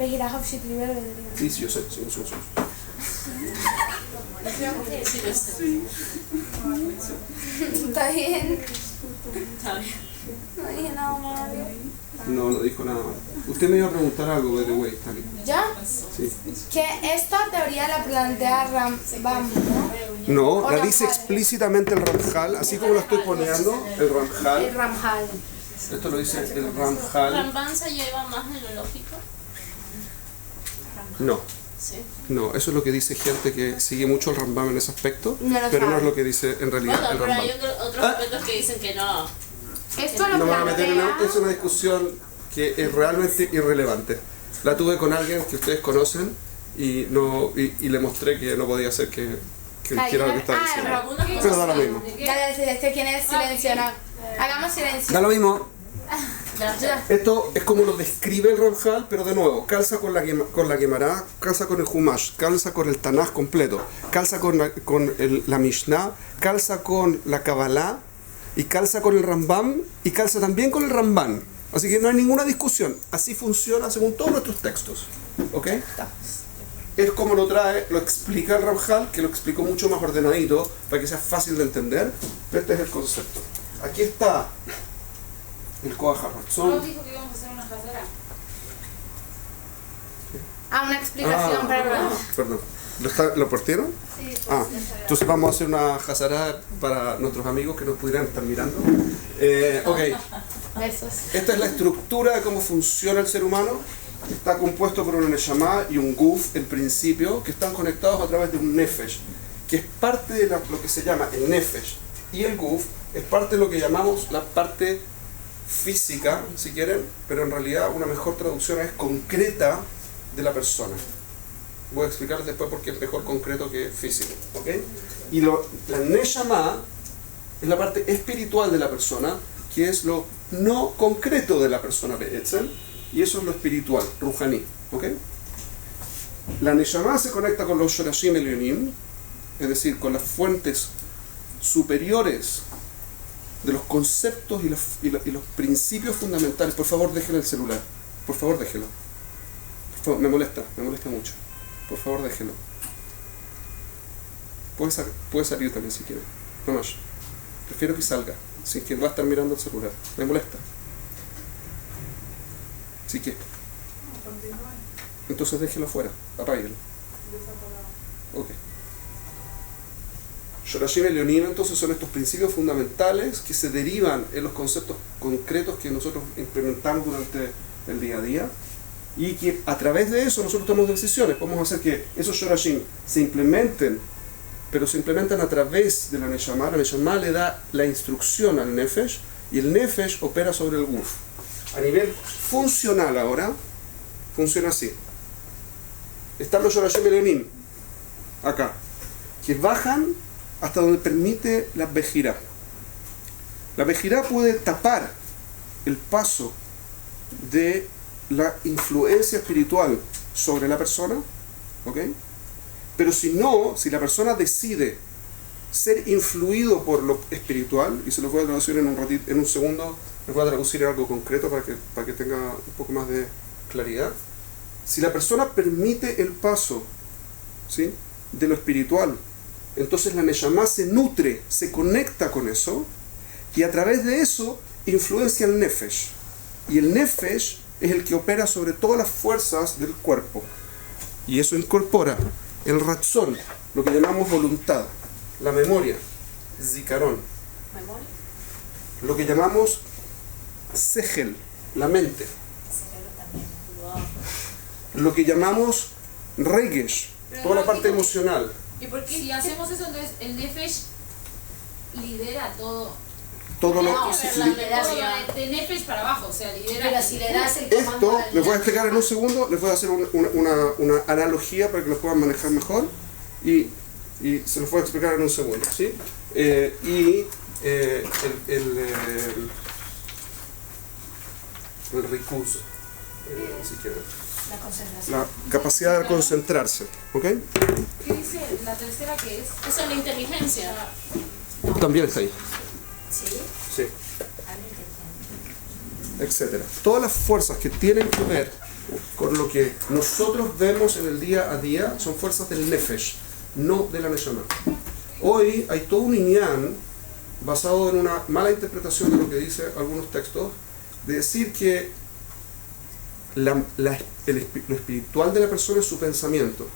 بگیره خواب شد لیبر بداری. Sí, sí, yo sé, sí, sí, sí. Está bien. Está bien. No dije nada malo. No, no dijo nada mal. Usted me iba a preguntar algo, by the way, Tali. ¿Ya? Sí. Que esta teoría la plantea Rambam, ¿no? No, O la dice Ramjal. explícitamente el Ramjal, así como lo estoy poniendo, el El Ramjal. Ramjal. Esto lo dice el Ramjal. ¿Ramban se lleva más en lo lógico? No, Sí. no, eso es lo que dice gente que sigue mucho el Rambam en ese aspecto, No lo pero no sabe. es lo que dice en realidad Bueno, el pero Rambam. hay otros aspectos que dicen que no. Esto lo No me voy a meter en plantea... es una discusión que es realmente irrelevante. La tuve con alguien que ustedes conocen y le mostré que no podía ser que hiciera lo que estaba diciendo. Algunas Pero da cosas lo mismo. Dale, este quién es silencio, no. Hagamos silencio. Da lo mismo. Ya. Esto es como lo describe el Ramjal, pero de nuevo, calza con la Gemara, calza con el Humash, calza con el Tanaj completo, calza con la Mishnah, calza con la Kabbalah, y calza con el Rambam, y calza también con el Ramban. Así que no hay ninguna discusión. Así funciona según todos nuestros textos. ¿Ok? Es como lo trae, lo explica el Ramjal, que lo explicó mucho más ordenadito, para que sea fácil de entender. Este es el concepto. Aquí está el Koach HaRatzon. ¿No dijo que íbamos a hacer una jazara? Una explicación, perdón. Perdón. ¿Lo partieron? Sí, Entonces vamos a hacer una hazara para nuestros amigos que nos pudieran estar mirando. Ok, Besos. esta es la estructura de cómo funciona el ser humano. Está compuesto por una neshama y un guf, el principio, que están conectados a través de un nefesh, que es parte de lo que se llama el nefesh. Y el guf es parte de lo que llamamos la parte física, si quieren, pero en realidad una mejor traducción es concreta de la persona. Voy a explicarles después por qué es mejor concreto que físico. ¿Ok? Y la neshama es la parte espiritual de la persona, que es lo no concreto de la persona be'etzem, y eso es lo espiritual, ruhani. ¿Ok? La neshama se conecta con los shorashim elyonim, es decir, con las fuentes superiores de los conceptos y los principios fundamentales. Por favor, déjenlo el celular. Por favor, déjenlo. Por favor, me molesta mucho. Por favor, déjenlo. Puede salir también si quiere. No más. Prefiero que salga, sin que va a estar mirando el celular. Me molesta. Así que, entonces déjelo afuera. Apáguelo. Ok. Shorashim Elyonim, entonces, son estos principios fundamentales que se derivan en los conceptos concretos que nosotros implementamos durante el día a día, y que a través de eso nosotros tomamos decisiones. Podemos hacer que esos Shorashim se implementen, pero se implementan a través de la Neshama. La Neshama le da la instrucción al Nefesh, y el Nefesh opera sobre el Guf. A nivel funcional ahora, funciona así. Están los Shorashim Elyonim, acá, que bajan hasta donde permite la Bejirá. La Bejirá puede tapar el paso de la influencia espiritual sobre la persona, ¿ok? Pero si la persona decide ser influido por lo espiritual, y se lo voy a traducir en un segundo, les voy a traducir algo concreto para que tenga un poco más de claridad. Si la persona permite el paso, ¿sí?, de lo espiritual, entonces la Neshama se nutre, se conecta con eso, y a través de eso influencia el Nefesh. Y el Nefesh es el que opera sobre todas las fuerzas del cuerpo. Y eso incorpora el Ratzon, lo que llamamos voluntad, la memoria, Zikaron, lo que llamamos Sehel, la mente, lo que llamamos Regesh, toda la parte emocional. ¿Y por qué? Si hacemos eso, entonces el Nefesh lidera todo. Todo lo No, que de Nefesh para abajo, o sea, lidera. Pero si le das el comando esto, al- les voy a explicar en un segundo, les voy a hacer una analogía para que lo puedan manejar mejor, y se los voy a explicar en un segundo, ¿sí? El recurso, si quieren, La concentración. la capacidad de concentrarse, ¿ok? ¿Qué dice la tercera que es? Eso es la inteligencia. También está ahí, ¿Sí? sí, Habla inteligente. etcétera. Todas las fuerzas que tienen que ver con lo que nosotros vemos en el día a día, son fuerzas del Nefesh, no de la Neshama. Hoy hay todo un inyan basado en una mala interpretación de lo que dice algunos textos, de decir que lo espiritual de la persona es su pensamiento.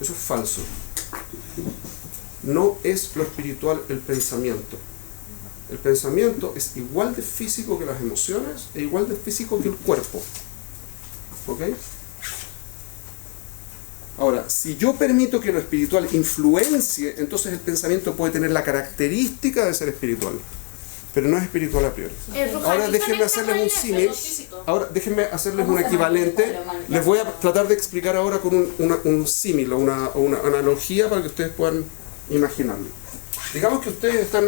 Eso es falso. No es lo espiritual el pensamiento. El pensamiento es igual de físico que las emociones e igual de físico que el cuerpo. ¿Ok? Ahora, si yo permito que lo espiritual influencie, entonces el pensamiento puede tener la característica de ser espiritual, pero no es espiritual a priori. Ahora déjenme hacerles un símil. Ahora déjenme hacerles un equivalente. Les voy a tratar de explicar ahora con un símil o una analogía para que ustedes puedan imaginarlo. Digamos que ustedes están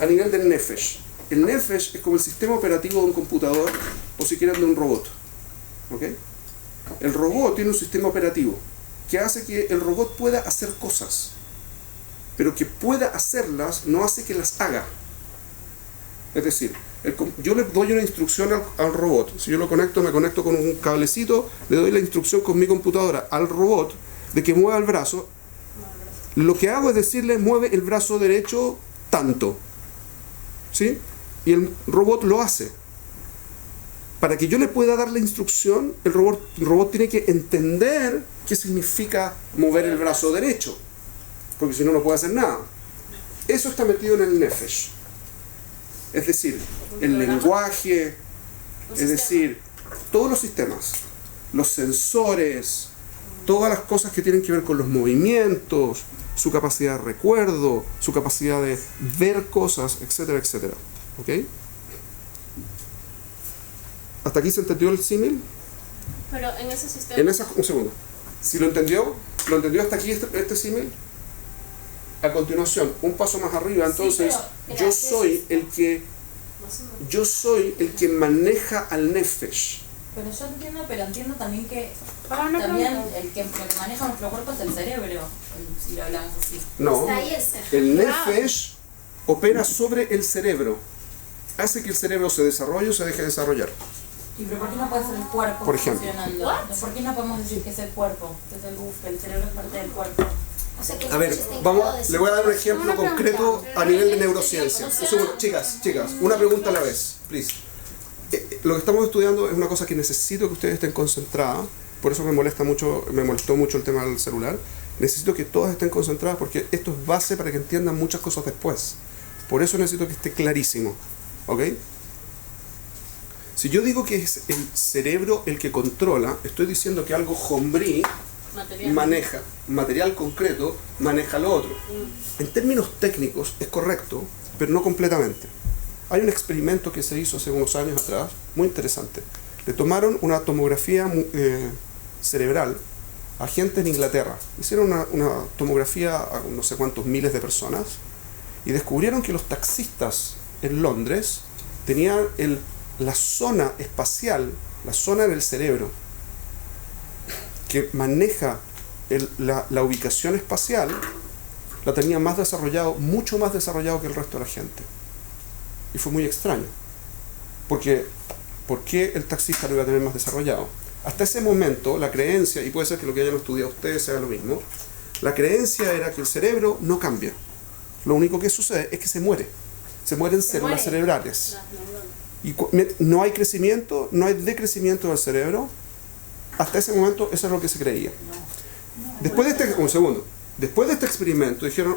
a nivel del Nefesh. El Nefesh es como el sistema operativo de un computador, o si quieren de un robot. ¿Ok? El robot tiene un sistema operativo que hace que el robot pueda hacer cosas, pero que pueda hacerlas no hace que las haga. Es decir, yo le doy una instrucción al robot. Si yo lo conecto, me conecto con un cablecito, le doy la instrucción con mi computadora al robot de que mueva el brazo. Lo que hago es decirle, mueve el brazo derecho tanto, ¿sí? Y el robot lo hace. Para que yo le pueda dar la instrucción, el robot tiene que entender qué significa mover el brazo derecho, porque si no, no puede hacer nada. Eso está metido en el Nefesh. Es decir, el lenguaje, es decir, todos los sistemas, los sensores, todas las cosas que tienen que ver con los movimientos, su capacidad de recuerdo, su capacidad de ver cosas, etcétera, etcétera. ¿Ok? ¿Hasta aquí se entendió el símil? Pero en ese sistema... Un segundo. Si lo entendió hasta aquí este símil, a continuación, un paso más arriba, entonces, yo soy el que maneja al Nefesh. Pero yo entiendo, pero entiendo también que Para una también pregunta. lo que maneja nuestro cuerpo es el cerebro, si lo hablamos así. No, Está ahí ese. el Nefesh opera sobre el cerebro. Hace que el cerebro se desarrolle o se deje de desarrollar. ¿Y pero por qué no puede ser el cuerpo Por ejemplo. funcionando? ¿Por qué no podemos decir que es el cuerpo? Que es el buf, que el cerebro es parte del cuerpo. O sea, que A ver, está encargado de le voy a dar un ser- ejemplo Una concreto pregunta. a nivel de neurociencia. Un segundo, chicas, una pregunta a la vez, please. Lo que estamos estudiando es una cosa que necesito que ustedes estén concentradas, por eso me molestó mucho el tema del celular. Necesito que todas estén concentradas porque esto es base para que entiendan muchas cosas después. Por eso necesito que esté clarísimo, ¿ok? Si yo digo que es el cerebro el que controla, estoy diciendo que algo jombrí maneja, material concreto, maneja lo otro. En términos técnicos es correcto, pero no completamente. Hay un experimento que se hizo hace unos años atrás, muy interesante. Le tomaron una tomografía cerebral a gente en Inglaterra. Hicieron una tomografía a no sé cuántos miles de personas y descubrieron que los taxistas en Londres tenían la zona espacial, la zona en el cerebro que maneja la ubicación espacial, la tenía más desarrollado, mucho más desarrollado que el resto de la gente. Y fue muy extraño. Porque, ¿por qué el taxista lo iba a tener más desarrollado? Hasta ese momento, la creencia, y puede ser que lo que hayan estudiado ustedes sea lo mismo, la creencia era que el cerebro no cambia. Lo único que sucede es que se muere. Se mueren células cerebrales. Y no hay crecimiento, no hay decrecimiento del cerebro. Hasta ese momento eso es lo que se creía. Después de este experimento dijeron,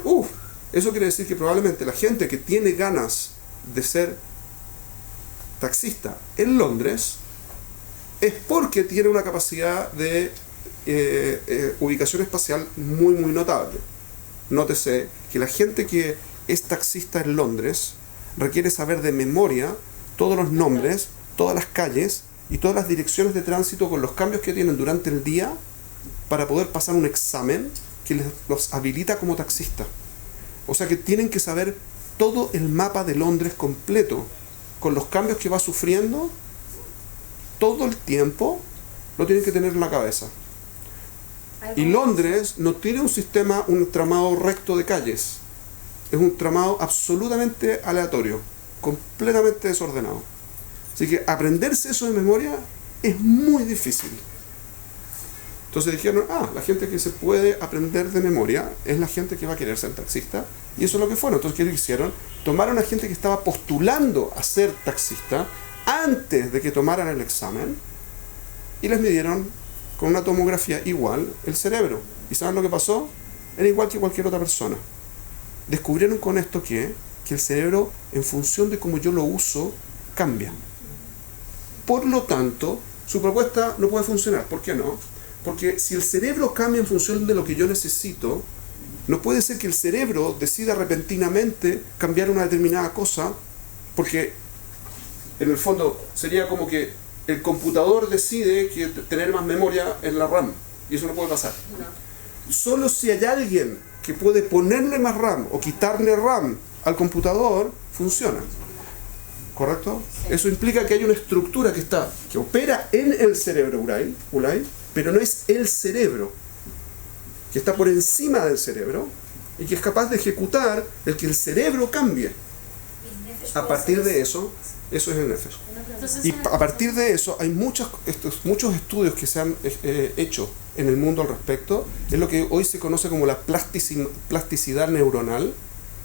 eso quiere decir que probablemente la gente que tiene ganas de ser taxista en Londres es porque tiene una capacidad de ubicación espacial muy muy notable. Nótese que la gente que es taxista en Londres requiere saber de memoria todos los nombres, todas las calles y todas las direcciones de tránsito con los cambios que tienen durante el día para poder pasar un examen que los habilita como taxista. O sea que tienen que saber todo el mapa de Londres completo, con los cambios que va sufriendo, todo el tiempo, lo tienen que tener en la cabeza. Y Londres no tiene un tramado recto de calles. Es un tramado absolutamente aleatorio, completamente desordenado. Así que aprenderse eso de memoria es muy difícil. Entonces dijeron, la gente que se puede aprender de memoria es la gente que va a querer ser taxista, y eso es lo que fueron. Entonces, ¿qué hicieron? Tomaron a gente que estaba postulando a ser taxista antes de que tomaran el examen y les midieron con una tomografía igual el cerebro. ¿Y saben lo que pasó? Era igual que cualquier otra persona. Descubrieron con esto que el cerebro, en función de cómo yo lo uso, cambia. Por lo tanto, su propuesta no puede funcionar. ¿Por qué no? Porque si el cerebro cambia en función de lo que yo necesito, no puede ser que el cerebro decida repentinamente cambiar una determinada cosa, porque en el fondo sería como que el computador decide que tener más memoria en la RAM, y eso no puede pasar. Solo si hay alguien que puede ponerle más RAM o quitarle RAM al computador, funciona. ¿Correcto? Sí. Eso implica que hay una estructura que opera en el cerebro, Ulay, pero no es el cerebro, que está por encima del cerebro y que es capaz de ejecutar el que el cerebro cambie. A partir de eso es el nefesh. Y a partir de eso hay muchos estudios que se han hecho en el mundo al respecto. Es lo que hoy se conoce como la plasticidad neuronal,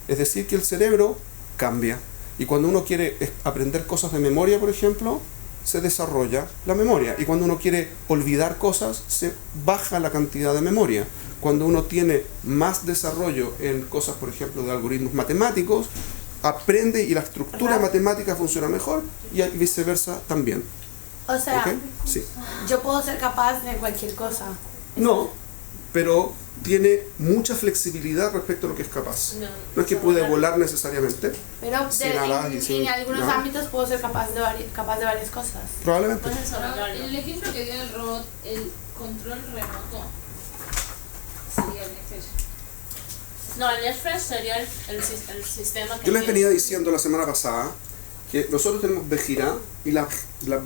es decir, que el cerebro cambia. Y cuando uno quiere aprender cosas de memoria, por ejemplo, se desarrolla la memoria. Y cuando uno quiere olvidar cosas, se baja la cantidad de memoria. Cuando uno tiene más desarrollo en cosas, por ejemplo, de algoritmos matemáticos, aprende y la estructura matemática funciona mejor, y viceversa también. O sea, ¿Okay? Sí. Yo puedo ser capaz de cualquier cosa. No, pero tiene mucha flexibilidad respecto a lo que es capaz. No es que puede volar necesariamente. Pero en algunos ámbitos puedo ser capaz de varias cosas. Probablemente. El ejemplo que dio el robot, el control remoto, sería el nefesh. No, el nefesh sería el sistema que... Yo les venía diciendo la semana pasada que nosotros tenemos Bejirá, y la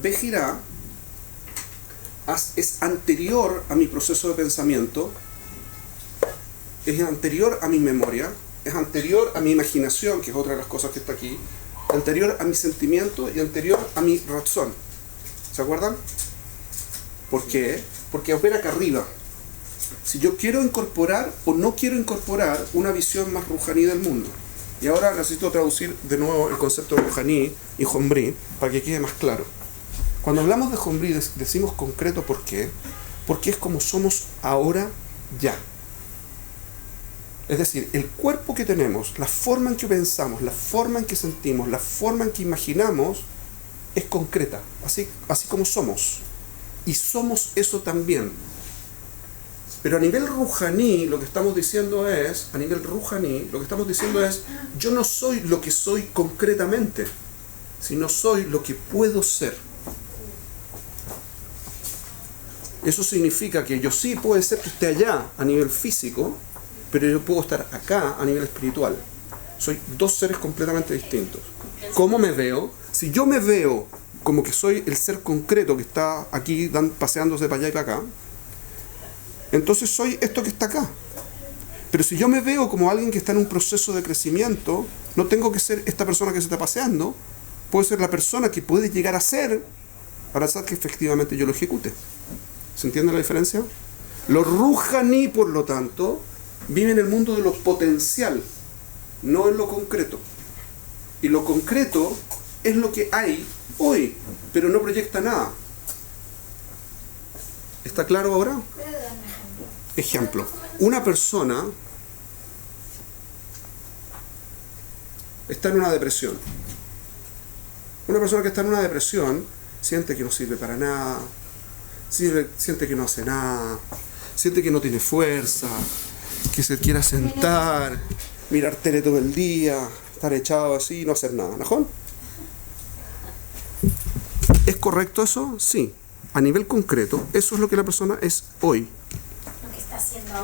Bejirá es anterior a mi proceso de pensamiento, es anterior a mi memoria, es anterior a mi imaginación, que es otra de las cosas que está aquí, anterior a mi sentimiento y anterior a mi razón. ¿Se acuerdan? ¿Por qué? Porque opera acá arriba. Si yo quiero incorporar o no quiero incorporar una visión más rujaní del mundo. Y ahora necesito traducir de nuevo el concepto de rujaní y jombrí para que quede más claro. Cuando hablamos de jombrí decimos concreto, ¿por qué? Porque es como somos ahora ya. Es decir, el cuerpo que tenemos, la forma en que pensamos, la forma en que sentimos, la forma en que imaginamos, es concreta, así como somos. Y somos eso también. Pero a nivel rujaní, lo que estamos diciendo es, yo no soy lo que soy concretamente, sino soy lo que puedo ser. Eso significa que yo sí puede ser que esté allá a nivel físico, pero yo puedo estar acá a nivel espiritual. Soy dos seres completamente distintos. ¿Cómo me veo? Si yo me veo como que soy el ser concreto que está aquí paseándose para allá y para acá, entonces soy esto que está acá. Pero si yo me veo como alguien que está en un proceso de crecimiento, no tengo que ser esta persona que se está paseando, puedo ser la persona que puede llegar a ser para hacer que efectivamente yo lo ejecute. ¿Se entiende la diferencia? Los rujaní, por lo tanto, viven en el mundo de lo potencial, no en lo concreto. Y lo concreto es lo que hay hoy, pero no proyecta nada. ¿Está claro ahora? Ejemplo, una persona está en una depresión. Una persona que está en una depresión siente que no sirve para nada, siente que no hace nada, siente que no tiene fuerza, que se quiera sentar, mirar tele todo el día, estar echado así y no hacer nada. ¿No? ¿Es correcto eso? Sí. A nivel concreto, eso es lo que la persona es hoy. Lo que está haciendo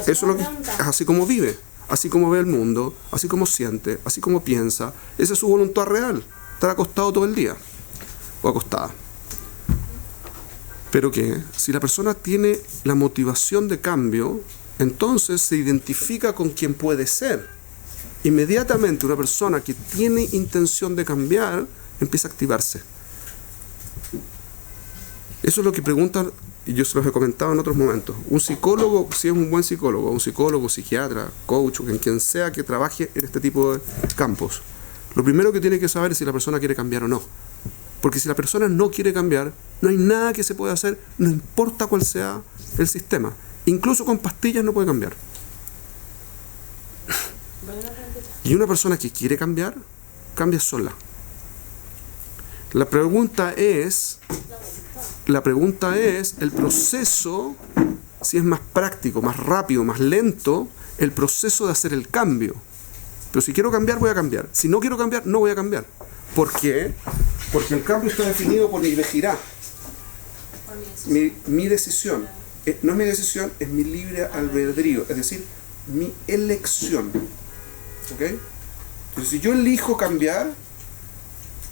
Eso es lo que es así como vive, así como ve el mundo, así como siente, así como piensa. Esa es su voluntad real. Estar acostado todo el día o acostada. Pero que si la persona tiene la motivación de cambio, entonces se identifica con quien puede ser. Inmediatamente una persona que tiene intención de cambiar empieza a activarse. Eso es lo que preguntan, y yo se los he comentado en otros momentos. Un psicólogo, si es un buen psicólogo, un psicólogo, psiquiatra, coach, o quien sea que trabaje en este tipo de campos, lo primero que tiene que saber es si la persona quiere cambiar o no. Porque si la persona no quiere cambiar, no hay nada que se pueda hacer, no importa cuál sea el sistema. Incluso con pastillas no puede cambiar. Y una persona que quiere cambiar, cambia sola. La pregunta es el proceso, si es más práctico, más rápido, más lento, el proceso de hacer el cambio. Pero si quiero cambiar, voy a cambiar. Si no quiero cambiar, no voy a cambiar. ¿Por qué? Porque el cambio está definido por mi vejirá, mi decisión. No es mi decisión, es mi libre albedrío, es decir, mi elección. ¿Ok? Entonces, si yo elijo cambiar,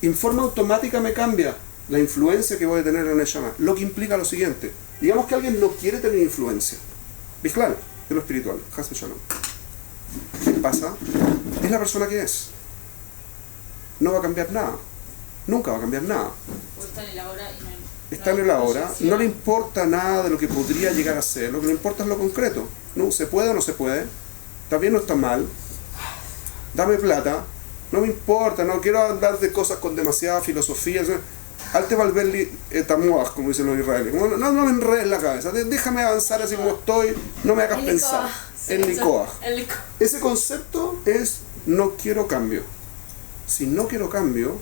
en forma automática me cambia la influencia que voy a tener en el Neshama. Lo que implica lo siguiente. Digamos que alguien no quiere tener influencia. Bichlal, de lo espiritual. Haz Shalom. ¿Qué pasa? Es la persona que es. No va a cambiar nada. Nunca va a cambiar nada. O está en el ahora y no hay... Está en el ahora, no le importa nada de lo que podría llegar a ser, lo que le importa es lo concreto. ¿No? ¿Se puede o no se puede? ¿Está bien o está mal? Dame plata, no me importa, no quiero hablar de cosas con demasiada filosofía. Alte valverli tamuaj, como dicen los israelíes. No me enredes la cabeza, déjame avanzar así como estoy, no me hagas pensar. El Nikoah. Ese concepto es no quiero cambio. Si no quiero cambio,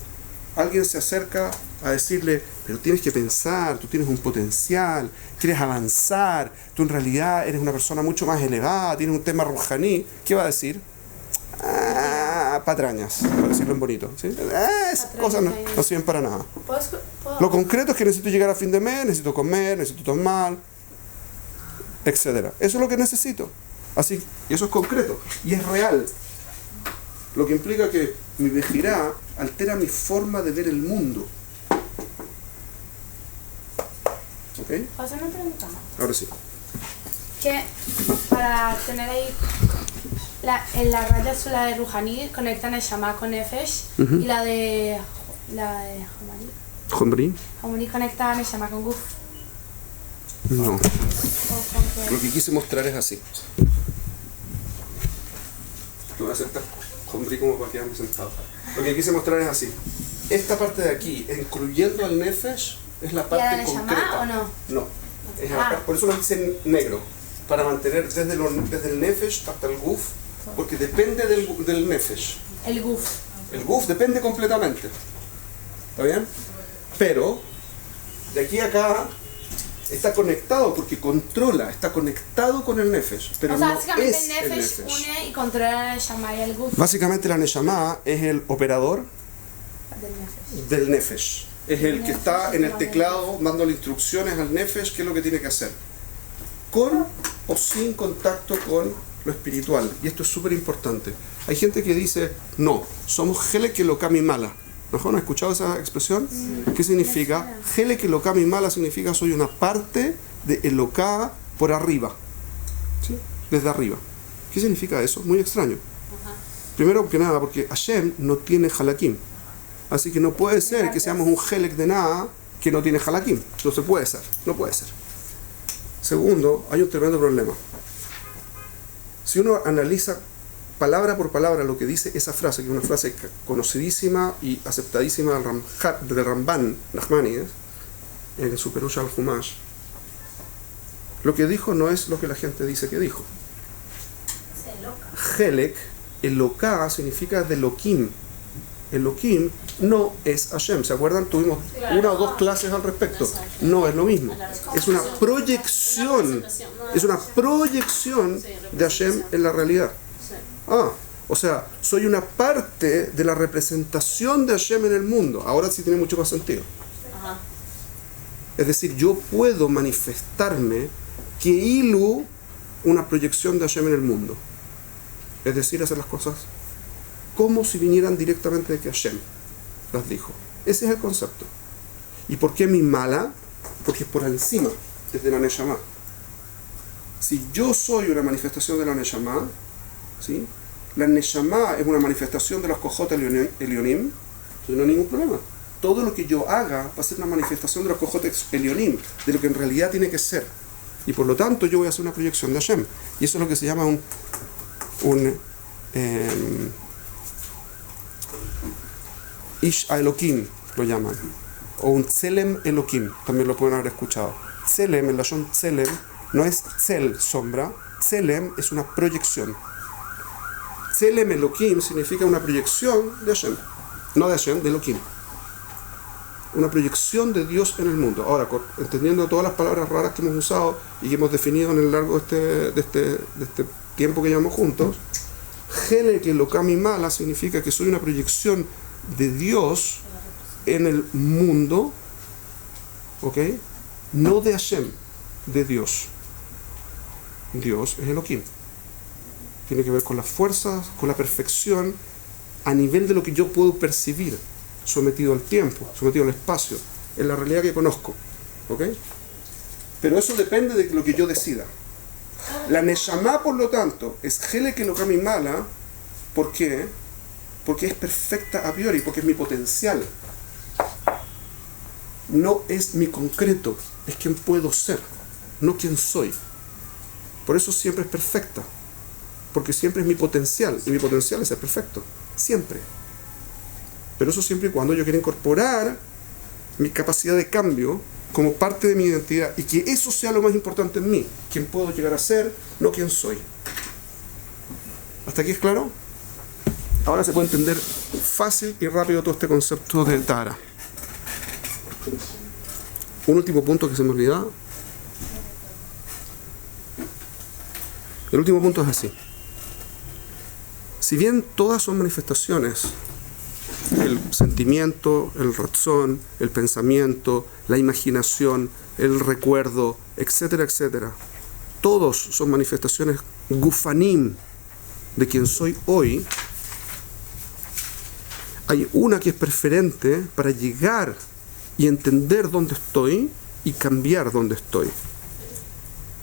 alguien se acerca a decirle, pero tienes que pensar, tú tienes un potencial, quieres avanzar, tú en realidad eres una persona mucho más elevada, tienes un tema rujaní. ¿Qué va a decir? Patrañas, para decirlo en bonito. ¿Sí? Esas cosas no sirven para nada. Lo concreto es que necesito llegar a fin de mes, necesito comer, necesito tomar, etc. Eso es lo que necesito. Así, y eso es concreto y es real. Lo que implica que mi vejirá altera mi forma de ver el mundo. ¿Ok? ¿Puedo hacer una pregunta más? Ahora sí. Que para tener ahí en la raya sola de Rouhani conectan el Shama con Nefesh y la de Homari conecta el Shama con Guf. No. Lo que quise mostrar es así. Lo voy a hacer Homri como para quedarme sentado. Lo que quise mostrar es así. Esta parte de aquí, incluyendo al Nefesh, es la parte ¿Y la concreta. ¿o no? No. Es por eso lo hice en negro. Para mantener desde el Nefesh hasta el Guf, porque depende del Nefesh. El Guf. El Guf depende completamente. ¿Está bien? Pero, de aquí a acá, está conectado porque controla, está conectado con el Nefesh. Pero o sea, no básicamente es el Nefesh une y controla el Shama y el Guf Básicamente la Neshama es el operador del Nefesh. Es el que está en el teclado dándole instrucciones al Nefesh qué es lo que tiene que hacer. Con o sin contacto con lo espiritual. Y esto es súper importante. Hay gente que dice, no, somos Helek Elokami Mala. ¿No han escuchado esa expresión? ¿Qué significa? Helek Elokami Mala significa soy una parte de Eloká por arriba. ¿Sí? Desde arriba. ¿Qué significa eso? Muy extraño. Primero que nada, porque Hashem no tiene halakim. Así que no puede ser que seamos un Helek de nada que no tiene halakim. No se puede ser. No puede ser. Segundo, hay un tremendo problema. Si uno analiza palabra por palabra lo que dice esa frase, que es una frase conocidísima y aceptadísima del Ramban Nachmanides, en el Perush al-Humash, lo que dijo no es lo que la gente dice que dijo. Helek, Eloká, significa de Elohim. Elohim no es Hashem. ¿Se acuerdan? Tuvimos una o dos clases al respecto. No es lo mismo. Es una proyección. Es una proyección de Hashem en la realidad. O sea, soy una parte de la representación de Hashem en el mundo. Ahora sí tiene mucho más sentido. Es decir, yo puedo manifestarme que ilu una proyección de Hashem en el mundo. Es decir, hacer las cosas como si vinieran directamente de que Hashem las dijo. Ese es el concepto. ¿Y por qué mi mala? Porque es por encima, desde la Neshama. Si yo soy una manifestación de la Neshama, ¿sí? La Neshama es una manifestación de los Kojot Elionim, entonces no hay ningún problema. todo lo que yo haga va a ser una manifestación de los cojotes Elionim, de lo que en realidad tiene que ser. Y por lo tanto yo voy a hacer una proyección de Hashem. Y eso es lo que se llama un Ish Elohim, lo llaman. O un Tselem Elohim, también lo pueden haber escuchado. Tselem, el lashon Tselem, no es Tzel, sombra. Tselem es una proyección. Tselem Elohim significa una proyección de Hashem. No de Hashem, de Elohim. Una proyección de Dios en el mundo. Ahora, entendiendo todas las palabras raras que hemos usado y que hemos definido en el largo de este tiempo que llevamos juntos, Hele que Lokami Mala significa que soy una proyección de Dios en el mundo, ¿ok? No de Hashem, de Dios. Dios es Elohim. Tiene que ver con las fuerzas, con la perfección, a nivel de lo que yo puedo percibir, sometido al tiempo, sometido al espacio, en la realidad que conozco, ¿ok? Pero eso depende de lo que yo decida. La Neshama, por lo tanto, es Hele que Lokami Mala. ¿Por qué? Porque es perfecta a priori, porque es mi potencial. No es mi concreto, es quien puedo ser, no quien soy. Por eso siempre es perfecta, porque siempre es mi potencial, y mi potencial es ser perfecto, siempre. Pero eso siempre y cuando yo quiera incorporar mi capacidad de cambio como parte de mi identidad, y que eso sea lo más importante en mí, quién puedo llegar a ser, no quién soy. ¿Hasta aquí es claro? Ahora se puede entender fácil y rápido todo este concepto de Tara. Un último punto que se me olvidaba. El último punto es así. Si bien todas son manifestaciones, el sentimiento, el razón, el pensamiento, la imaginación, el recuerdo, etcétera, etcétera, todos son manifestaciones gufanim de quien soy hoy, hay una que es preferente para llegar y entender dónde estoy y cambiar dónde estoy.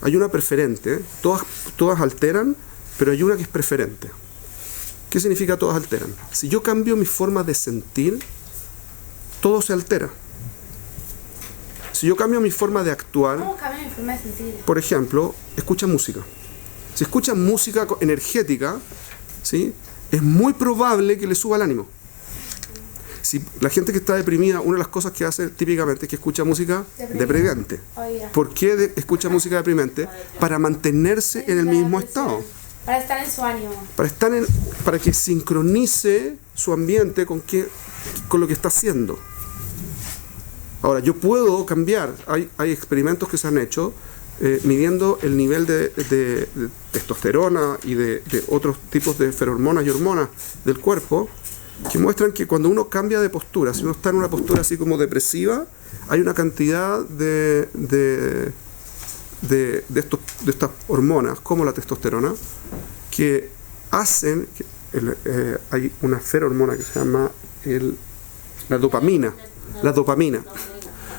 Hay una preferente, todas alteran, pero hay una que es preferente. ¿Qué significa todas alteran? Si yo cambio mi forma de sentir, todo se altera. Si yo cambio mi forma de actuar, ¿Cómo cambia mi forma de sentir? por ejemplo, escucha música. Si escucha música energética, ¿sí?, es muy probable que le suba el ánimo. Si la gente que está deprimida, una de las cosas que hace típicamente es que escucha música deprimente. Oiga. ¿Por qué escucha música deprimente? Para mantenerse en el mismo estado. Para estar en su ánimo. Para que sincronice su ambiente con lo que está haciendo. Ahora, yo puedo cambiar. Hay experimentos que se han hecho midiendo el nivel de testosterona y de otros tipos de feromonas y hormonas del cuerpo, que muestran que cuando uno cambia de postura, si uno está en una postura así como depresiva, hay una cantidad de estas hormonas, como la testosterona, que hacen, hay una feromona que se llama la dopamina. La dopamina.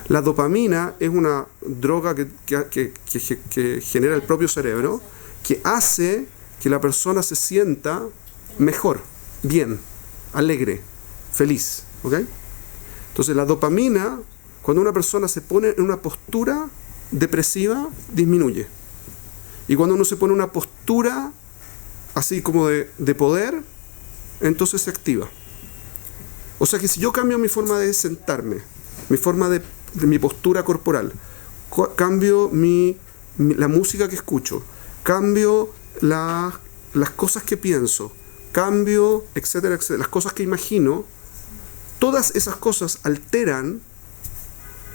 La dopamina es una droga que genera el propio cerebro, que hace que la persona se sienta mejor, bien, alegre, feliz, ¿ok? Entonces la dopamina, cuando una persona se pone en una postura depresiva, disminuye. Y cuando uno se pone en una postura así como de poder, entonces se activa. O sea que si yo cambio mi forma de sentarme, mi forma de mi postura corporal, cambio la música que escucho, cambio las cosas que pienso, cambio, etcétera, etcétera, las cosas que imagino, todas esas cosas alteran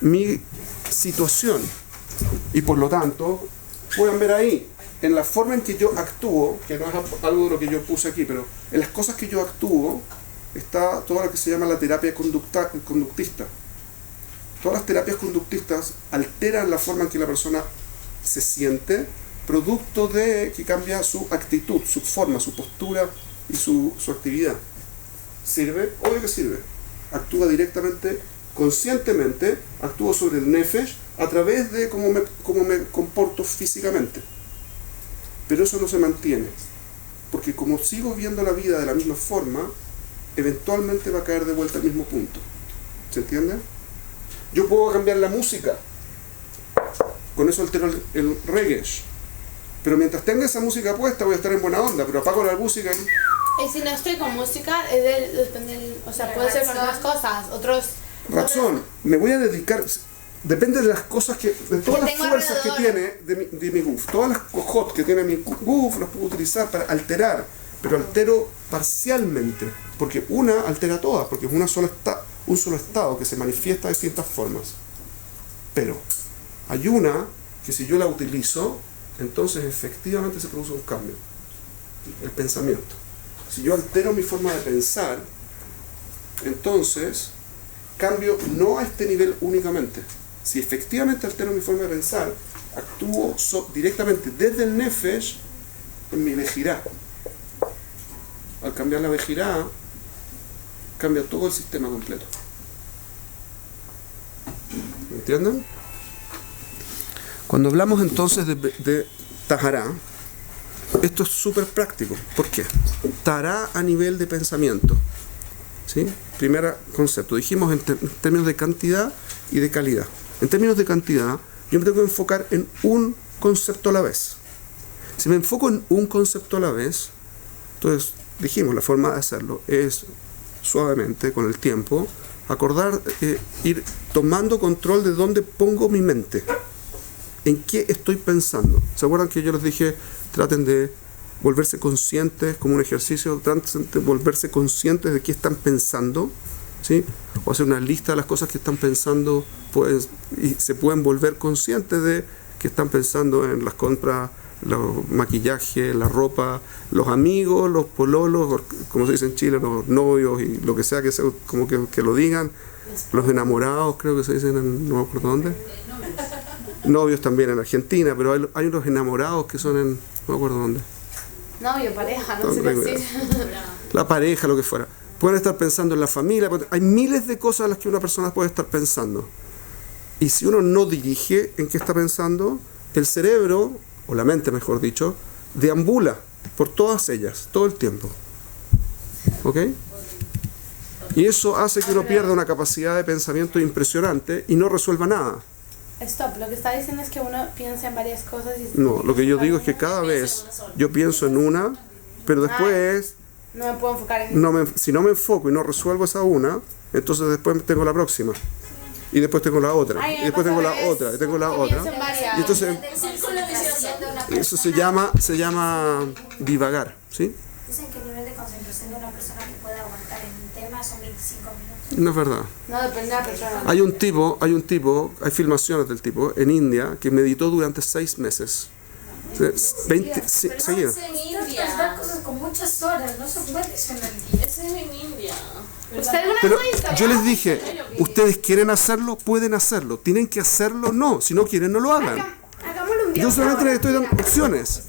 mi situación. Y por lo tanto, pueden ver ahí, en la forma en que yo actúo, que no es algo de lo que yo puse aquí, pero en las cosas que yo actúo, está todo lo que se llama la terapia conductista. Todas las terapias conductistas alteran la forma en que la persona se siente, producto de que cambia su actitud, su forma, su postura y su actividad. ¿Sirve? Obvio que sirve. Actúa directamente, conscientemente, actúo sobre el nefesh a través de cómo me comporto físicamente. Pero eso no se mantiene, porque como sigo viendo la vida de la misma forma, eventualmente va a caer de vuelta al mismo punto. ¿Se entiende? Yo puedo cambiar la música. Con eso altero el reggae. Pero mientras tenga esa música puesta voy a estar en buena onda, pero apago la música y... Y si no estoy con música, depende o sea, puede ser por otras cosas, Razón, me voy a dedicar... Depende de las cosas de todas las tengo fuerzas que alrededor. tiene de mi GUF. Todas las cojot que tiene mi GUF las puedo utilizar para alterar, pero altero parcialmente, porque una altera todas, porque es un solo estado que se manifiesta de distintas formas. Pero hay una que si yo la utilizo, entonces efectivamente se produce un cambio, el pensamiento. Si yo altero mi forma de pensar, entonces cambio no a este nivel únicamente. Si efectivamente altero mi forma de pensar, actúo directamente desde el nefesh en mi vejirá. Al cambiar la vejirá, cambia todo el sistema completo. ¿Me entienden? Cuando hablamos entonces de tahará, esto es súper práctico. ¿Por qué? Tahará a nivel de pensamiento. ¿Sí? Primer concepto. Dijimos en términos de cantidad y de calidad. En términos de cantidad, yo me tengo que enfocar en un concepto a la vez. Si me enfoco en un concepto a la vez, entonces dijimos, la forma de hacerlo es suavemente, con el tiempo, ir tomando control de dónde pongo mi mente. ¿En qué estoy pensando? ¿Se acuerdan que yo les dije, traten de volverse conscientes como un ejercicio, traten de volverse conscientes de qué están pensando, ¿sí? O hacer una lista de las cosas que están pensando, pues, y se pueden volver conscientes de que están pensando en las compras, los maquillajes, la ropa, los amigos, los pololos, como se dice en Chile, los novios y lo que sea, como que lo digan, los enamorados, creo que se dicen, no me acuerdo dónde. Novios también en Argentina, pero hay unos enamorados que son en, no me acuerdo dónde. Novio, pareja, no sé qué decir. La pareja, lo que fuera. Pueden estar pensando en la familia, hay miles de cosas en las que una persona puede estar pensando. Y si uno no dirige en qué está pensando, el cerebro, o la mente mejor dicho, deambula por todas ellas, todo el tiempo. ¿Ok? Y eso hace que uno pierda una capacidad de pensamiento impresionante y no resuelva nada. Stop, lo que está diciendo es que uno piensa en varias cosas y... No, lo que yo digo es que cada vez yo pienso en una, pero después, no me puedo enfocar en... si no me enfoco y no resuelvo esa una, entonces después tengo la próxima. Y después tengo la otra. Ay, Y después tengo la otra. Y tengo la otra. pienso en varias. Y entonces eso se llama divagar, ¿sí? Dicen que el nivel de concentración de una persona que puede aguantar en un tema son 25 minutos. No es verdad. No, depende de la persona. Hay filmaciones del tipo en India que meditó durante 6 meses. 20 seguidos. Es en Dar India. cosas con muchas horas, no se puede eso en el día. Es en India. ¿Usted alguna Pero vez ha visto? yo les dije, ustedes quieren hacerlo, pueden hacerlo. Tienen que hacerlo, no. Si no quieren, no lo hagan. Hagámoslo un día. Yo solamente les estoy dando opciones.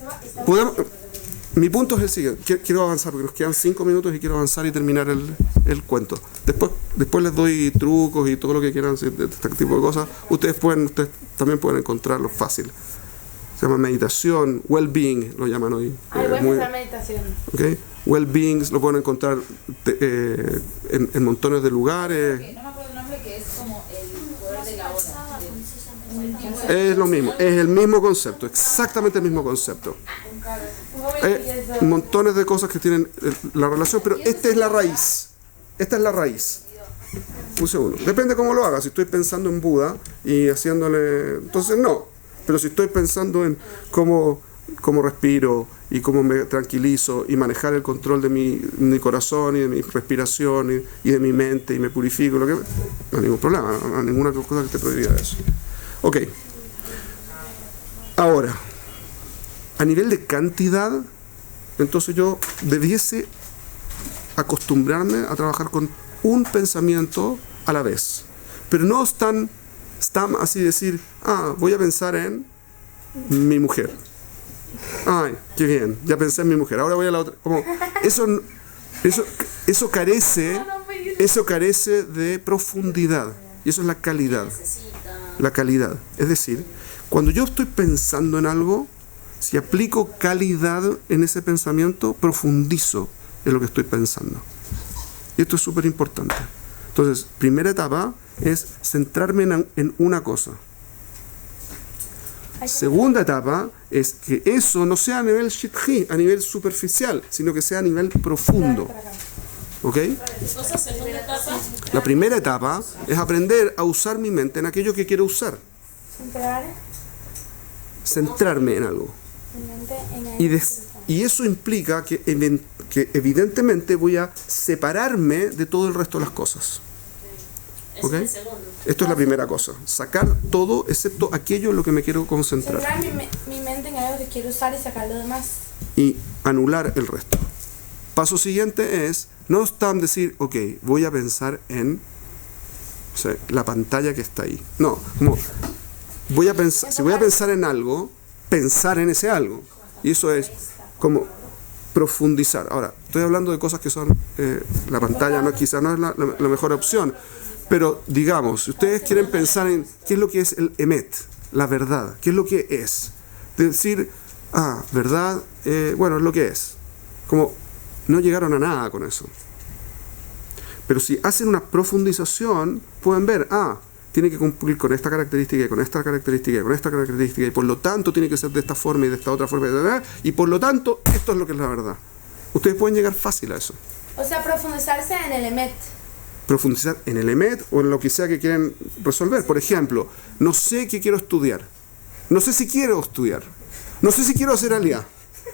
Mi punto es el siguiente. Quiero avanzar porque nos quedan 5 minutos y quiero avanzar y terminar el cuento. Después les doy trucos y todo lo que quieran de este tipo de cosas. Ustedes también pueden encontrarlo fácil. Se llama meditación, well-being, lo llaman hoy. Ay, voy a empezar meditación. ¿Okay? Well-being lo pueden encontrar en montones de lugares. No me acuerdo el nombre, que es como el poder de la hora. Es lo mismo, es el mismo concepto, exactamente el mismo concepto. Montones de cosas que tienen la relación, pero esta es la raíz. Esta es la raíz. Un segundo. Depende cómo lo haga. Si estoy pensando en Buda y haciéndole... Entonces no. Pero si estoy pensando en cómo respiro y cómo me tranquilizo y manejar el control de mi corazón y de mi respiración y de mi mente y me purifico, no hay ningún problema, no hay ninguna cosa que esté prohibida de eso. Ok. Ahora, a nivel de cantidad, entonces yo debiese acostumbrarme a trabajar con un pensamiento a la vez. Pero no están así decir, voy a pensar en mi mujer. Ay, qué bien, ya pensé en mi mujer, ahora voy a la otra. Como, eso carece de profundidad. Y eso es la calidad. La calidad. Es decir, cuando yo estoy pensando en algo, si aplico calidad en ese pensamiento, profundizo en lo que estoy pensando. Y esto es súper importante. Entonces, primera etapa es centrarme en una cosa. Segunda etapa es que eso no sea a nivel shitji, a nivel superficial, sino que sea a nivel profundo. ¿Ok? Cosa segunda etapa. La primera etapa es aprender a usar mi mente en aquello que quiero usar. Centrarme en algo. Y eso implica que evidentemente voy a separarme de todo el resto de las cosas. Es ¿Ok? el segundo. Esto es la primera cosa. Sacar todo excepto aquello en lo que me quiero concentrar. Centrar mi mente en algo que quiero usar y sacar lo demás. Y anular el resto. Paso siguiente es, no está decir, ok, voy a pensar en la pantalla que está ahí. No, como voy a pensar, si voy a pensar en algo, pensar en ese algo. Y eso es como profundizar. Ahora, estoy hablando de cosas que son, la pantalla quizás no es la mejor opción, pero digamos, si ustedes quieren pensar en qué es lo que es el emet, la verdad, qué es lo que es, decir, verdad, bueno, es lo que es. Como no llegaron a nada con eso. Pero si hacen una profundización, pueden ver, tiene que cumplir con esta característica y con esta característica y con esta característica y por lo tanto tiene que ser de esta forma y de esta otra forma y por lo tanto esto es lo que es la verdad. Ustedes pueden llegar fácil a eso. O sea, profundizarse en el emet. Profundizar en el emet o en lo que sea que quieren resolver. Por ejemplo, no sé qué quiero estudiar. No sé si quiero estudiar. No sé si quiero hacer aliyah.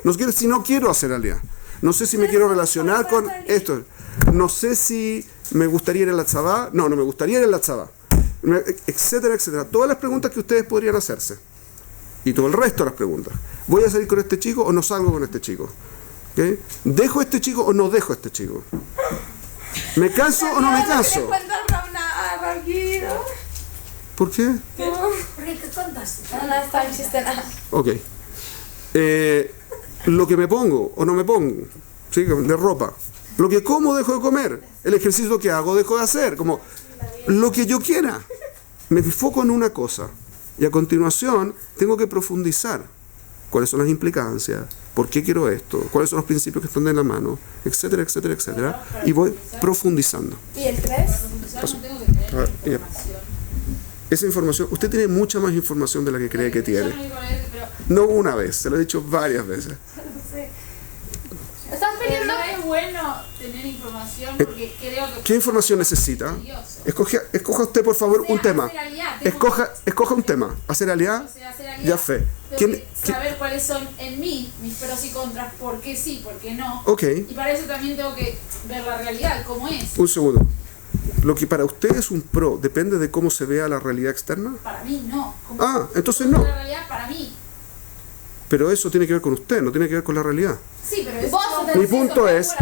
No sé si no quiero hacer aliyah. No sé si me quiero relacionar con esto. No sé si me gustaría ir a la tzabá. No me gustaría ir a la tzabá. Etcétera, etcétera. Todas las preguntas que ustedes podrían hacerse. Y todo el resto de las preguntas. ¿Voy a salir con este chico o no salgo con este chico? ¿Okay? ¿Dejo a este chico o no dejo a este chico? ¿Me caso o no me caso? ¿Por qué? ¿Qué contaste? No está el chiste nada. Ok. Lo que me pongo o no me pongo, ¿sí? De ropa. Lo que como, dejo de comer. El ejercicio que hago, dejo de hacer. Como lo que yo quiera. Me enfoco en una cosa. Y a continuación, tengo que profundizar. ¿Cuáles son las implicancias? ¿Por qué quiero esto? ¿Cuáles son los principios que están de la mano? Etcétera, etcétera, etcétera. Y voy profundizando. ¿Y el 3? Esa información, usted tiene mucha más información de la que cree que tiene. No una vez, se lo he dicho varias veces. ¿Estás Pero pidiendo? no es bueno tener información porque creo que... ¿Qué información necesita? Escoja usted, por favor, un tema. Escoja un tema. Hacer aliyah, ya fe. Saber cuáles son en mí mis pros y contras, por qué sí, por qué no. Ok, Y para eso también tengo que ver la realidad, cómo es. un segundo. Lo que para usted es un pro, ¿depende de cómo se vea la realidad externa? Para mí no. ¿Cómo Entonces es no. la realidad para mí? Pero eso tiene que ver con usted, no tiene que ver con la realidad. Sí, pero eso... Mi punto es...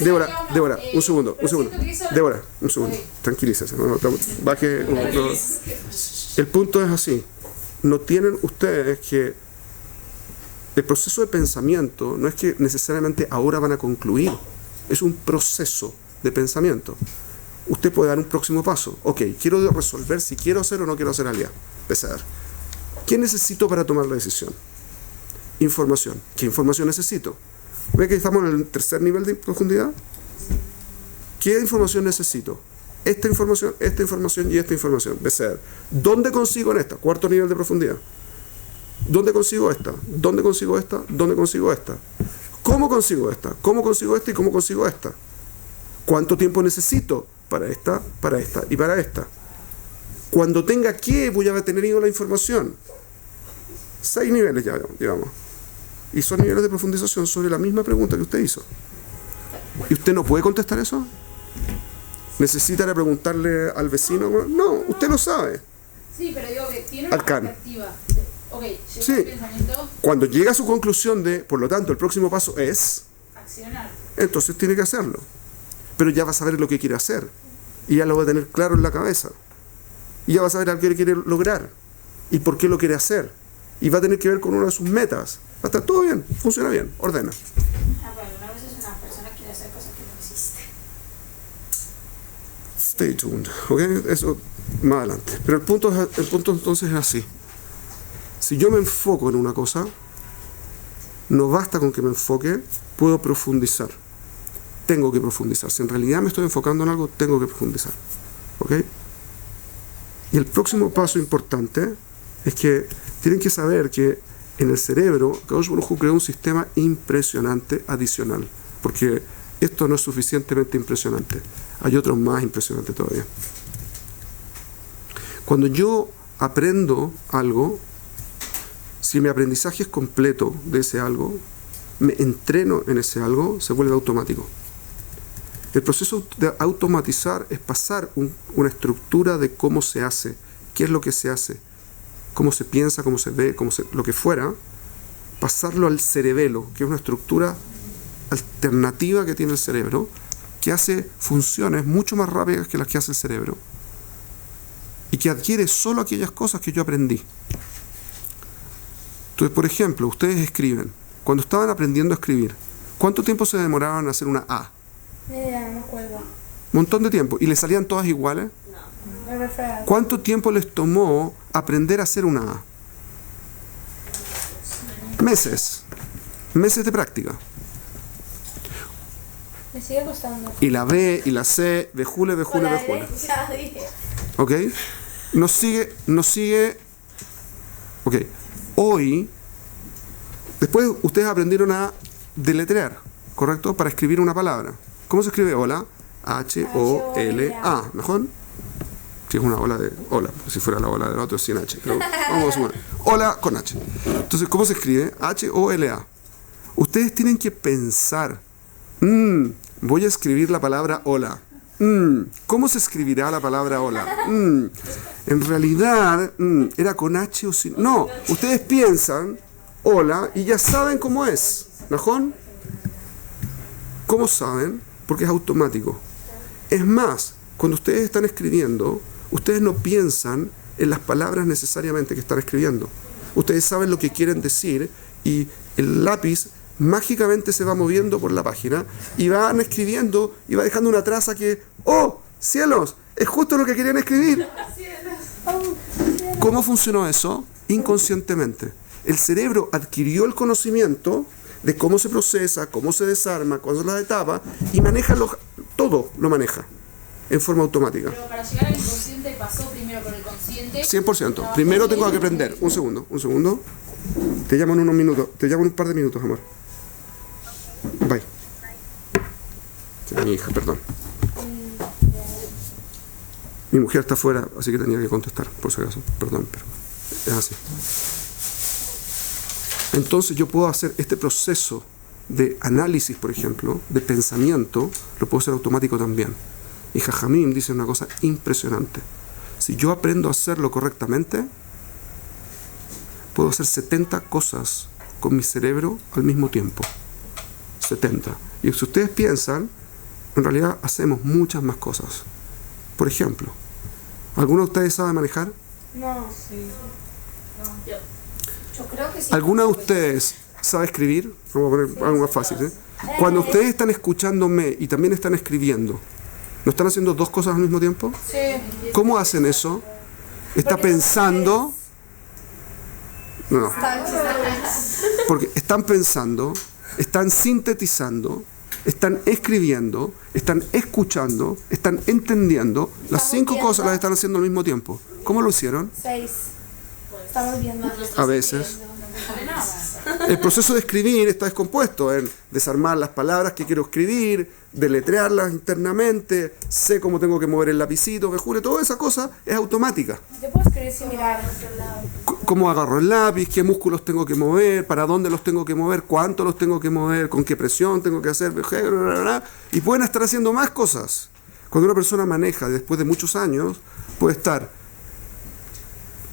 Débora, un segundo. Débora, un segundo. Tranquilícese. Baje. El punto es así. No tienen ustedes que... El proceso de pensamiento no es que necesariamente ahora van a concluir. Es un proceso de pensamiento. Usted puede dar un próximo paso. Ok, quiero resolver si quiero hacer o no quiero hacer aliyah. Empezar. ¿Qué necesito para tomar la decisión? Información. ¿Qué información necesito? ¿Ve que estamos en el tercer nivel de profundidad? ¿Qué información necesito? Esta información y esta información. Becer. ¿Dónde consigo en esta? Cuarto nivel de profundidad. ¿Dónde consigo esta? ¿Dónde consigo esta? ¿Dónde consigo esta? ¿Cómo consigo esta? ¿Cómo consigo esta y cómo consigo esta? ¿Cuánto tiempo necesito para esta y para esta? Cuando tenga que, voy a tener la información. 6 niveles ya llevamos. Y son niveles de profundización sobre la misma pregunta que usted hizo. ¿Y usted no puede contestar eso? ¿Necesita preguntarle al vecino? No, usted lo sabe. Sí, pero digo que tiene una Arcano. perspectiva. Ok, llega Sí. el pensamiento, Cuando llega a su conclusión de, por lo tanto, el próximo paso es, accionar. entonces tiene que hacerlo. Pero ya va a saber lo que quiere hacer. Y ya lo va a tener claro en la cabeza. Y ya va a saber a qué quiere lograr. Y por qué lo quiere hacer. Y va a tener que ver con una de sus metas. Va a estar todo bien, funciona bien, ordena. Bueno, una vez es una persona que quiere hacer cosas que no existen. Stay tuned, ¿ok? Eso más adelante. Pero el punto entonces es así. Si yo me enfoco en una cosa, no basta con que me enfoque, puedo profundizar. tengo que profundizar. Si en realidad me estoy enfocando en algo, tengo que profundizar. ¿Ok? Y el próximo paso importante es que tienen que saber que en el cerebro, Kadosh Baruj Hu creó un sistema impresionante adicional. Porque esto no es suficientemente impresionante. Hay otros más impresionantes todavía. Cuando yo aprendo algo, si mi aprendizaje es completo de ese algo, me entreno en ese algo, se vuelve automático. El proceso de automatizar es pasar una estructura de cómo se hace, qué es lo que se hace, cómo se piensa, cómo se ve, lo que fuera, pasarlo al cerebelo, que es una estructura alternativa que tiene el cerebro, que hace funciones mucho más rápidas que las que hace el cerebro y que adquiere solo aquellas cosas que yo aprendí. Entonces, por ejemplo, ustedes escriben. Cuando estaban aprendiendo a escribir, ¿cuánto tiempo se demoraban en hacer una A? No me acuerdo. Montón de tiempo. ¿Y les salían todas iguales? ¿Cuánto tiempo les tomó aprender a hacer una A? Meses. Meses de práctica. Me sigue costando. Y la B, y la C, vejule, vejule, Con la vejule. D, ya dije. ¿Ok? Nos sigue. Ok. Hoy, después ustedes aprendieron a deletrear, ¿correcto? Para escribir una palabra. ¿Cómo se escribe hola? H-O-L-A. ¿Mejor? Si es una ola de hola. Si fuera la ola del otro, sin H. Pero vamos a sumar. Hola con H. Entonces, ¿cómo se escribe? H-O-L-A. Ustedes tienen que pensar. Voy a escribir la palabra hola. ¿Cómo se escribirá la palabra hola? En realidad, ¿era con H o sin? No, ustedes piensan hola y ya saben cómo es. ¿Najón? ¿Cómo saben? Porque es automático. Es más, cuando ustedes están escribiendo, ustedes no piensan en las palabras necesariamente que están escribiendo. Ustedes saben lo que quieren decir y el lápiz mágicamente se va moviendo por la página y van escribiendo y va dejando una traza que, ¡oh, cielos! Es justo lo que querían escribir. ¿Cómo funcionó eso? Inconscientemente. El cerebro adquirió el conocimiento de cómo se procesa, cómo se desarma, cuáles son las etapas y maneja todo lo maneja en forma automática. Pero para llegar al inconsciente pasó primero por el consciente. 100%. Primero tengo que aprender. Un segundo. Te llamo en unos minutos. Te llamo en un par de minutos, amor. Bye. Mi hija, perdón. Mi mujer está afuera, así que tenía que contestar, por si acaso. Perdón, pero es así. Entonces yo puedo hacer este proceso de análisis, por ejemplo, de pensamiento, lo puedo hacer automático también. Y Jajamim dice una cosa impresionante. Si yo aprendo a hacerlo correctamente, puedo hacer 70 cosas con mi cerebro al mismo tiempo. 70. Y si ustedes piensan, en realidad hacemos muchas más cosas. Por ejemplo, ¿alguno de ustedes sabe manejar? No. Yo creo que sí. ¿Alguno de ustedes sabe escribir? Vamos a poner algo más fácil, ¿eh? Cuando ustedes están escuchándome y también están escribiendo, ¿no están haciendo dos cosas al mismo tiempo? Sí. ¿Cómo hacen eso? ¿Está pensando? No. Porque están pensando, están sintetizando, están escribiendo, están escuchando, están entendiendo. Las 5 cosas las están haciendo al mismo tiempo. ¿Cómo lo hicieron? 6. Estamos viendo. A veces. El proceso de escribir está descompuesto en desarmar las palabras que quiero escribir, deletrearlas internamente, sé cómo tengo que mover el lapicito, toda esa cosa es automática. Yo puedo escribir sin mirar. Cómo agarro el lápiz, qué músculos tengo que mover, para dónde los tengo que mover, cuánto los tengo que mover, con qué presión tengo que hacer, y pueden estar haciendo más cosas. Cuando una persona maneja después de muchos años, puede estar,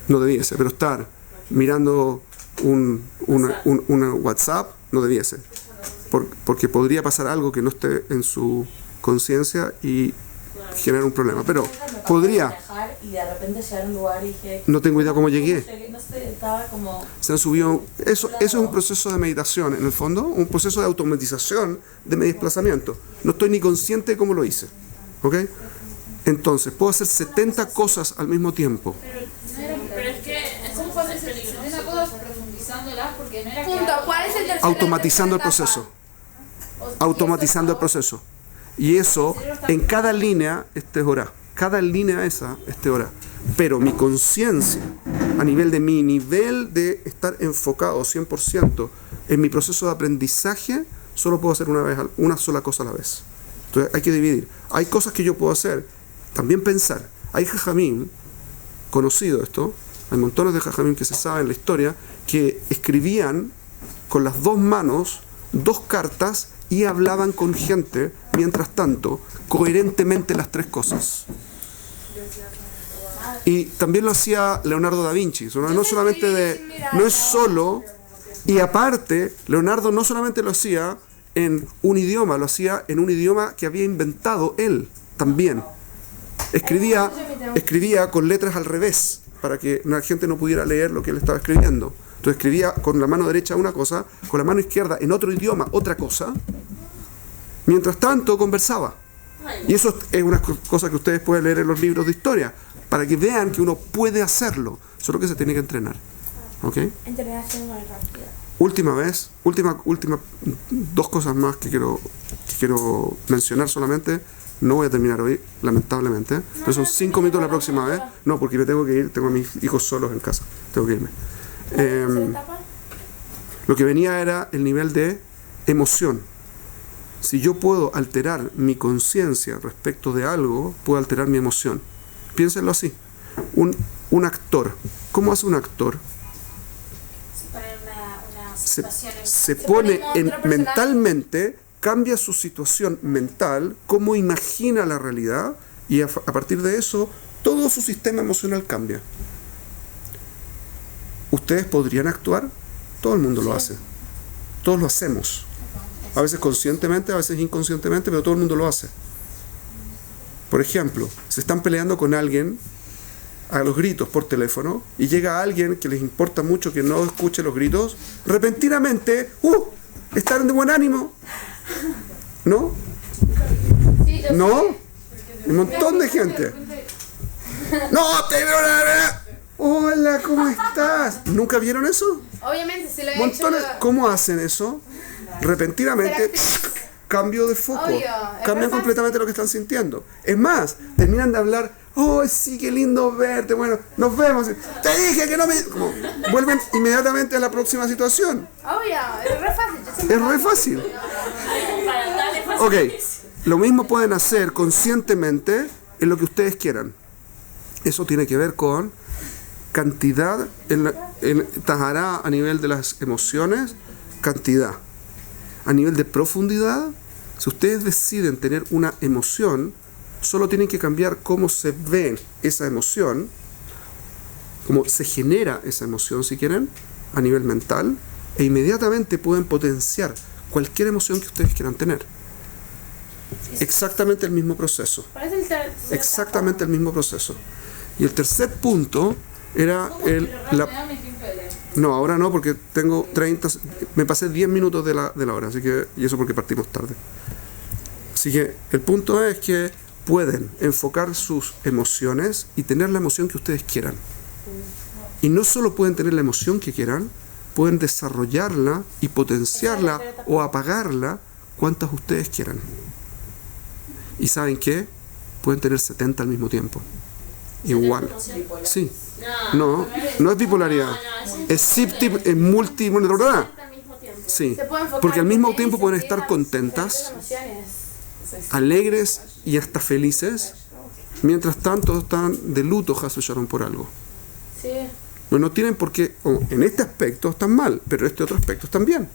no debiese, pero estar mirando una WhatsApp, no debiese, porque podría pasar algo que no esté en su conciencia y generar un problema, pero podría. Y de repente llegar a un lugar y dije, No tengo idea cómo llegué. no sé, estaba como... Se han subido. Eso es un proceso de meditación, en el fondo, un proceso de automatización de mi desplazamiento. No estoy ni consciente de cómo lo hice. ¿Ok? Entonces, puedo hacer 70 cosas al mismo tiempo. Pero es que ¿Cómo puedes hacer 70 cosas profundizándolas? Porque no era Punto. ¿Cuál es el tercer? Automatizando el proceso. Automatizando el proceso. Y eso, en cada línea, es Tehorá. Cada línea esa es Tehorá. Pero mi conciencia, a nivel de mi nivel de estar enfocado 100% en mi proceso de aprendizaje, solo puedo hacer una sola cosa a la vez. Entonces hay que dividir. Hay cosas que yo puedo hacer, también pensar. Hay jajamim, conocido esto, hay montones de jajamim que se saben en la historia, que escribían con las dos manos 2 cartas y hablaban con gente, mientras tanto, coherentemente las 3 cosas. Y también lo hacía Leonardo da Vinci. No solamente no es solo, y aparte, Leonardo no solamente lo hacía en un idioma, lo hacía en un idioma que había inventado él también. Escribía con letras al revés, para que la gente no pudiera leer lo que él estaba escribiendo. Entonces escribía con la mano derecha una cosa, con la mano izquierda en otro idioma otra cosa. Mientras tanto conversaba. Y eso es una cosa que ustedes pueden leer en los libros de historia, para que vean que uno puede hacerlo, solo que se tiene que entrenar. ¿Ok? Entrenación muy rápida. Última 2 cosas más que quiero mencionar solamente. No voy a terminar hoy, lamentablemente. Pero son 5 minutos la próxima vez. No, porque me tengo que ir, tengo a mis hijos solos en casa. Tengo que irme. Lo que venía era el nivel de emoción. Si yo puedo alterar mi conciencia respecto de algo, puedo alterar mi emoción. Piénsenlo así. Un actor. ¿Cómo hace un actor? Se pone mentalmente, cambia su situación mental, cómo imagina la realidad, y a partir de eso, todo su sistema emocional cambia. ¿Ustedes podrían actuar? Todo el mundo lo hace. Todos lo hacemos. A veces conscientemente, a veces inconscientemente, pero todo el mundo lo hace. Por ejemplo, se están peleando con alguien a los gritos por teléfono y llega alguien que les importa mucho que no escuche los gritos, repentinamente, están de buen ánimo. ¿No? ¿No? Un montón de gente. ¡No! Hola, ¿cómo estás? ¿Nunca vieron eso? Obviamente, si lo he Montones. hecho... ¿Cómo hacen eso? Repentinamente, cambio de foco. Obvio, Cambian completamente lo que están sintiendo. Es más, terminan de hablar, ¡oh, sí, qué lindo verte! Bueno, nos vemos. Te dije que no me... Como, vuelven inmediatamente a la próxima situación. Obvio, es re fácil. Yo siempre Es re fácil. Ok, lo mismo pueden hacer conscientemente en lo que ustedes quieran. Eso tiene que ver con cantidad, en Tahará a nivel de las emociones, cantidad. A nivel de profundidad, si ustedes deciden tener una emoción, solo tienen que cambiar cómo se ve esa emoción, cómo se genera esa emoción, si quieren, a nivel mental, e inmediatamente pueden potenciar cualquier emoción que ustedes quieran tener. Exactamente el mismo proceso. Exactamente el mismo proceso. Y el tercer punto era No, ahora no, porque tengo 30... Me pasé 10 minutos de la hora, así que... Y eso porque partimos tarde. Así que el punto es que pueden enfocar sus emociones y tener la emoción que ustedes quieran. Y no solo pueden tener la emoción que quieran, pueden desarrollarla y potenciarla o apagarla cuantas ustedes quieran. ¿Y saben qué? Pueden tener 70 al mismo tiempo. Igual. Sí. No es bipolaridad. Es multimodalidad. Sí. Porque al mismo tiempo pueden estar contentas, alegres y hasta felices, mientras tanto están de luto, Hasu Sharon, por algo. Sí. No tienen por qué, en este aspecto están mal, pero en este otro aspecto están bien.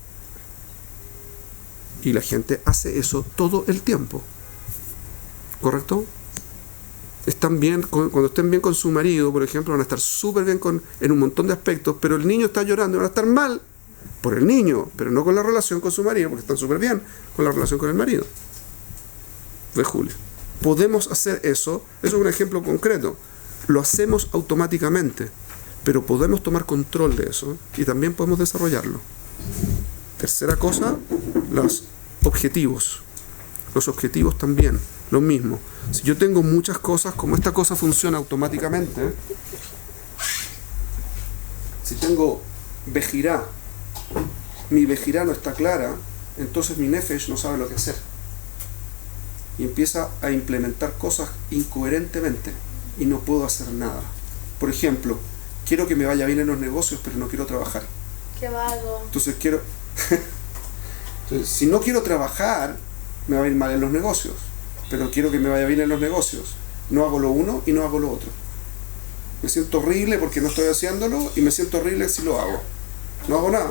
Y la gente hace eso todo el tiempo. ¿Correcto? Están bien, cuando estén bien con su marido, por ejemplo, van a estar súper bien en un montón de aspectos, pero el niño está llorando y van a estar mal por el niño, pero no con la relación con su marido, porque están súper bien con la relación con el marido. ¿Ves, Julio? Podemos hacer eso. Eso es un ejemplo concreto. Lo hacemos automáticamente, pero podemos tomar control de eso y también podemos desarrollarlo. Tercera cosa, los objetivos. Los objetivos también, lo mismo. Si yo tengo muchas cosas, como esta cosa funciona automáticamente, si tengo vejirá, mi vejirá no está clara, entonces mi nefesh no sabe lo que hacer. y empieza a implementar cosas incoherentemente y no puedo hacer nada. Por ejemplo, quiero que me vaya bien en los negocios, pero no quiero trabajar. Qué vago. Entonces Entonces, si no quiero trabajar, me va a ir mal en los negocios, pero quiero que me vaya bien en los negocios. No hago lo uno y no hago lo otro. Me siento horrible porque no estoy haciéndolo y me siento horrible si lo hago. No hago nada.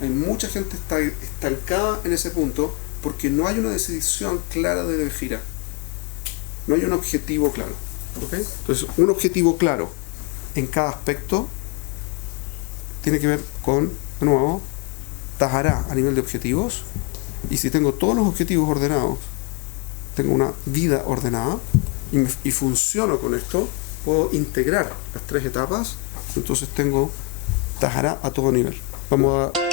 Hay mucha gente estancada en ese punto porque no hay una decisión clara de dónde gira. No hay un objetivo claro. ¿Okay? Entonces, un objetivo claro en cada aspecto tiene que ver con, de nuevo, Tahará a nivel de objetivos. Y si tengo todos los objetivos ordenados, tengo una vida ordenada y funciono con esto, puedo integrar las 3 etapas. Entonces tengo Tahará a todo nivel. Vamos a